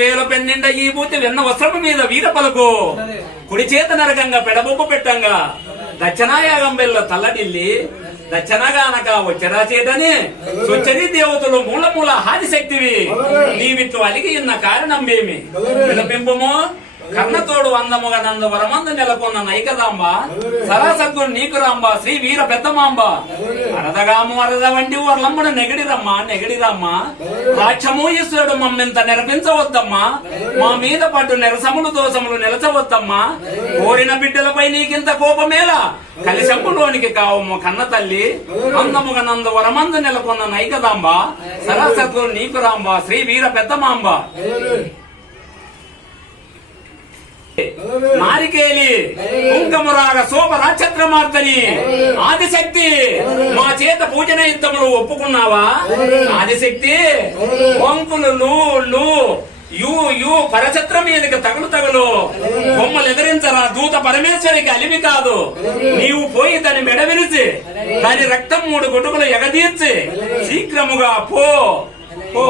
వేల పెన్నిండ ఈ బూతి వెన్న వస్త్రము మీద వీర పలుకు కుడి చేత నరకంగా పెడబొప్పు పెట్టంగా దక్షిణాయాగం వెళ్ళ తల్లడిల్లి దక్షిణగానక వచ్చరా చేతని స్వచ్చరి దేవతలు మూల మూల ఆదిశక్తివి నీవిట్లు అలిగి ఉన్న కారణం ఏమి విలపింపము కర్ణతోడు అందముగా నందు వరమందు నెలకొన్న నైకదాంబ సరాసద్గురు నీకు రాంబ శ్రీ వీర పెద్దమాంబ అరదగాము అరద వంటి వర్లమ్మను నెగడిరమ్మా రాక్షము ఈశ్వరుడు మమ్మింత నిరపించవద్దమ్మా మా మీద పట్టు నిరసములు దోషములు నిలచవద్దమ్మా కోరిన బిడ్డలపై నీకింత కోపమేలా కలిశంపులోనికి కావమ్మ కన్న తల్లి అందముగా నందు వరమందు నెలకొన్న నైకదాంబ సరాసద్గురు నీకు రాంబ శ్రీ వీర పెద్దమాంబ నారికేలి కుంకమురాగ శోభ రాక్షత్రమార్తని ఆదిశక్తి మా చేత పూజన యుద్ధములు ఒప్పుకున్నావా ఆదిశక్తి వంకులు యూ పరచత్ర మీదకి తగులు బొమ్మలు ఎదిరించరా దూత పరమేశ్వరికి అలివి కాదు నీవు పోయి దాని మెడ విరిచి దాని రక్తం 3 గుటుకులు ఎగదీర్చి శీఘ్రముగా పో